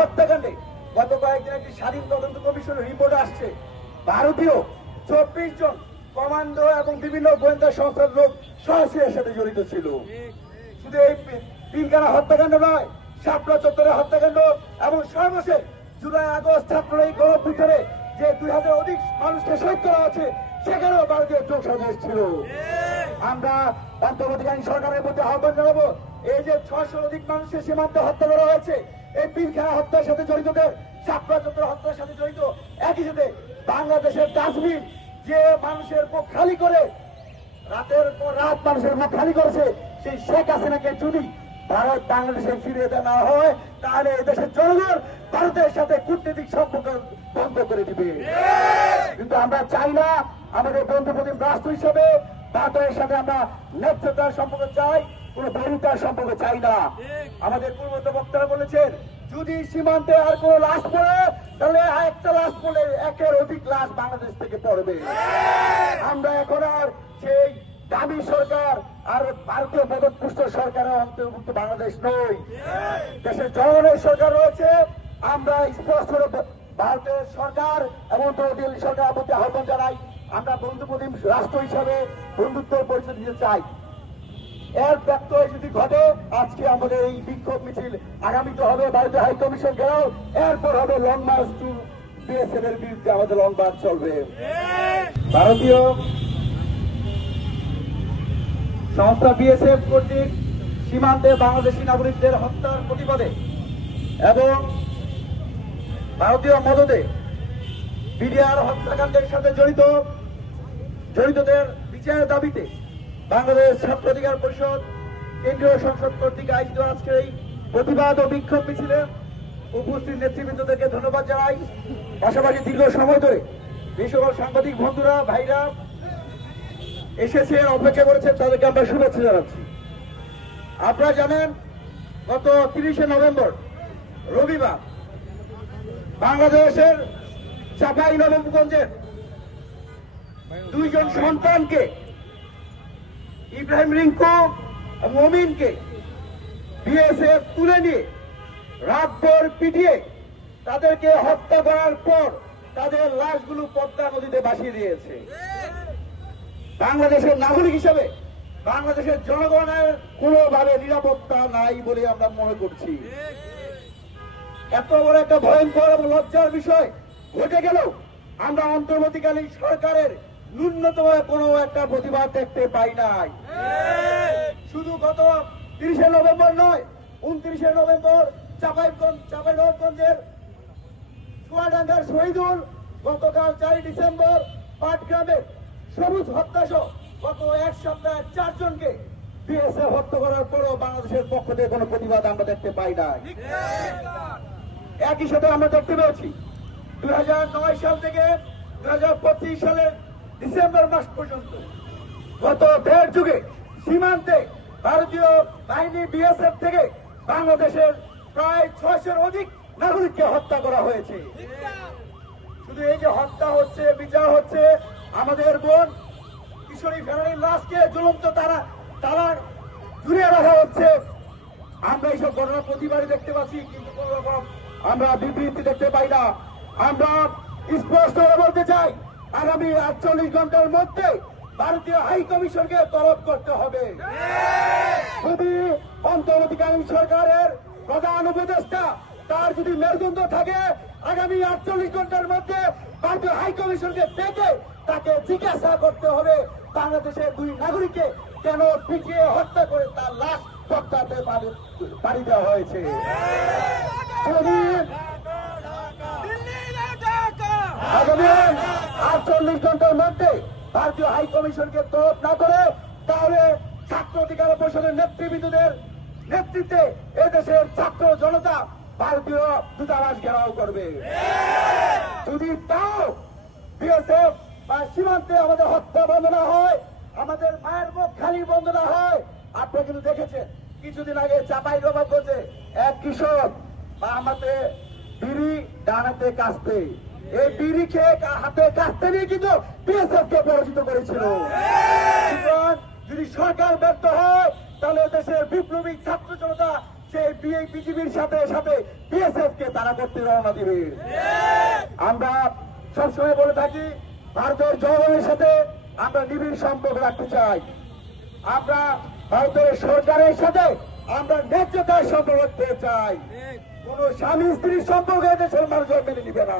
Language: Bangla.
হত্যাকাণ্ডে গত কয়েকদিন একটি স্বাধীন তদন্ত কমিশনের রিপোর্ট আসছে। ভারতীয় চব্বিশ জন কমান্ডো এবং বিভিন্ন গোয়েন্দা সংস্থার লোক সরাসরি এর সাথে জড়িত ছিল। শুধু এই পি- পিলখানা হত্যাকাণ্ড নয়, শাপলা চত্বরের হত্যাকাণ্ড এবং সর্বশেষ জুলাই আগস্ট ছাত্ররা এই গৌরব ভিতরে যে দুই হাজার অধিক মানুষকে শহীদ করা আছে সেখানেও ভারতীয় চোখ সমাবেশ ছিল। আমরা অন্তর্বর্তীকালীন সরকারের প্রতি আহ্বান জানাব, এই যে ছশো অধিক মানুষের সীমান্তে হত্যা করা হয়েছে এই পিলখানা হত্যার সাথে জড়িতদের চত্বর হত্যার সাথে জড়িত। একই সাথে বাংলাদেশের ডাস্টবিন যে মানুষের মুখ খালি করে, রাতের পর রাত মানুষের মুখ খালি করেছে, সেই শেখ হাসিনাকে যদি ভারত বাংলাদেশে ফিরিয়ে দেওয়া হয়, তাহলে এই দেশের জনগণ ভারতের সাথে কূটনৈতিক সম্পর্ক বন্ধ করে দিবে। কিন্তু আমরা চাই না আমাদের বন্ধু প্রতিম রাষ্ট্র হিসেবে ভারতের সাথে আমরা ন্যায্যতার সম্পর্ক চাই। কোন বৈরিতার সম্পর্ক চাই না। আমাদের পূর্বত বক্তারা বলেছেন যদি সীমান্তে আর কোন লাশ পড়ে তাহলে একটা লাশ পড়লে একের অধিক লাশ বাংলাদেশ থেকে পড়বে। আমরা এখন আর সেই দাবি সরকার আর ভারতীয় মদতপুষ্ট সরকারের অন্তর্ভুক্ত বাংলাদেশ নই। দেশের জনগণের সরকার রয়েছে। আমরা স্পষ্ট ভারতের সরকার এবং দিল্লি সরকারের প্রতি আহ্বান জানাই। আমরা বন্ধু প্রতিম রাষ্ট্র হিসাবে বন্ধুত্বের পরিচয় দিতে চাই। এর ব্যত্যয় যদি ঘটে, আজকে আমাদের এই বিক্ষোভ মিছিল আগামীতে হবে ভারতীয় হাই কমিশন ঘেরাও। এরপর হবে লং মার্চ টু বিএসএফ এর বিরুদ্ধে আমাদের লং মার্চ চলবে। ভারতীয় সংস্থা বিএসএফ কর্তৃক সীমান্তে বাংলাদেশি নাগরিকদের হত্যার প্রতিবাদে এবং ভারতীয় মদদে বিডিআর হত্যাকাণ্ডের সাথে জড়িত, জড়িতদের বিচারের দাবিতে বাংলাদেশ ছাত্র অধিকার পরিষদ, কেন্দ্রীয় সংসদ কর্তৃক আয়োজিত আজকের এই প্রতিবাদ ও বিক্ষোভ মিছিলে উপস্থিত নেতৃবৃন্দদেরকে ধন্যবাদ জানাই। পাশাপাশি দীর্ঘ সময় ধরে সকল সাংবাদিক বন্ধুরা, ভাইরা এসেছেন অপেক্ষা করেছেন, তাদেরকে আমরা শুভেচ্ছা জানাচ্ছি। আপনারা জানেন, গত তিরিশে নভেম্বর, রবিবার, বাংলাদেশের চাপাই নবমগঞ্জের দুইজন সন্তানকে ইব্রাহিম রিঙ্কু মমিনকে বিএসএফ তুলে নিয়ে রাতভর পিটিয়ে তাদেরকে হত্যা করার পর তাদের লাশগুলো পদ্মা নদীতে ভাসিয়ে দিয়েছে। বাংলাদেশের নাগরিক হিসেবে বাংলাদেশের জনগণের কোনোভাবে নিরাপত্তা নাই বলে আমরা মনে করছি। এত বড় একটা ভয়ঙ্কর এবং লজ্জার বিষয় ঘটে গেল আমরা অন্তর্বর্তীকালীন সরকারের ন্যূনতম কোনো একটা প্রতিবাদ দেখতে পাই নাই। শুধু গত তিরিশে নভেম্বর নয়, উনত্রিশে নভেম্বর চাপাইগঞ্জ চাপাইনগঞ্জের চুয়াডাঙ্গার শহীদুল, গতকাল চারই ডিসেম্বর পাটগ্রামের সবুজ হত্যাসহ গত এক সপ্তাহে চারজনকে বিএসএফ হত্যা করার পরও বাংলাদেশের পক্ষ থেকে কোনো প্রতিবাদ আমরা দেখতে পাই নাই। একই সাথে আমরা দেখতে পেয়েছি, দুই হাজার নয় সাল থেকে দুই সালের ডিসেম্বর মাস পর্যন্ত। গত দেড় যুগে সীমান্তে ভারতীয় বাহিনী বিএসএফ থেকে বাংলাদেশের প্রায় ছয়শের অধিক নাগরিককে হত্যা করা হয়েছে। শুধু এই যে হত্যা হচ্ছে, বিচার হচ্ছে, আমাদের বোন কিশোরী ফেরানির লাশকে জ্বলন্ত তারা তারা জুড়ে রাখা হচ্ছে। আমরা এইসব ঘটনা প্রতিবারই দেখতে পাচ্ছি, কিন্তু কোন রকম আমরা বিবৃতি দেখতে পাই না। আমরা স্পষ্ট বলতে চাই আগামী আটচল্লিশ ঘণ্টার মধ্যে ভারতীয় হাই কমিশনকে তলব করতে হবে। যদি অন্তর্বর্তীকালীন সরকারের প্রধান উপদেষ্টা তার যদি মেরুদণ্ড থাকে, আগামী আটচল্লিশ ঘণ্টার মধ্যে ভারতীয় হাই কমিশনকে ডেকে তাকে জিজ্ঞাসা করতে হবে, বাংলাদেশের দুই নাগরিককে কেন পিটিয়ে হত্যা করে তার লাশ পত্তাতে বাড়ি দেওয়া হয়েছে যদি আগামী আটচল্লিশ ঘণ্টার মধ্যে ভারতীয় হাই কমিশনকে তলব না করে তাহলে ছাত্র অধিকার পরিষদের নেতৃবৃন্দদের নেতৃত্বে এদেশের ছাত্র জনতা ভারতীয় দূতাবাস ঘেরাও করবে। যদি তাও বিএসএফ বা সীমান্তে আমাদের হত্যা বন্ধ না হয়, আমাদের মায়ের মুখ খালি বন্ধ না হয়, আপনি কিন্তু দেখেছেন, কিছুদিন আগে চাপাই নবাবগঞ্জে এক কৃষক বা আমাদের বিড়ি ডানাতে কাস্তে এই বিড়ি খেয়ে হাতে কাস্তে নিয়ে কিন্তু বিএসএফ কে পরাজিত করেছিল। যদি সরকার ব্যর্থ হয় তাহলে দেশের বিপ্লবী ছাত্র জনতা সেই বিজেপির সাথে সাথে বিএসএফ কে তারা করতে রওনা দিবে। আমরা সবসময় বলে থাকি ভারতের জনগণের সাথে আমরা নিবিড় সম্পর্ক রাখতে চাই। আমরা ভারতের সরকারের সাথে আমরা ন্যায্যতার সম্পর্ক রাখতে চাই। কোন স্বামী স্ত্রীর সম্পর্ক দেশের মানুষ মেনে নিবে না।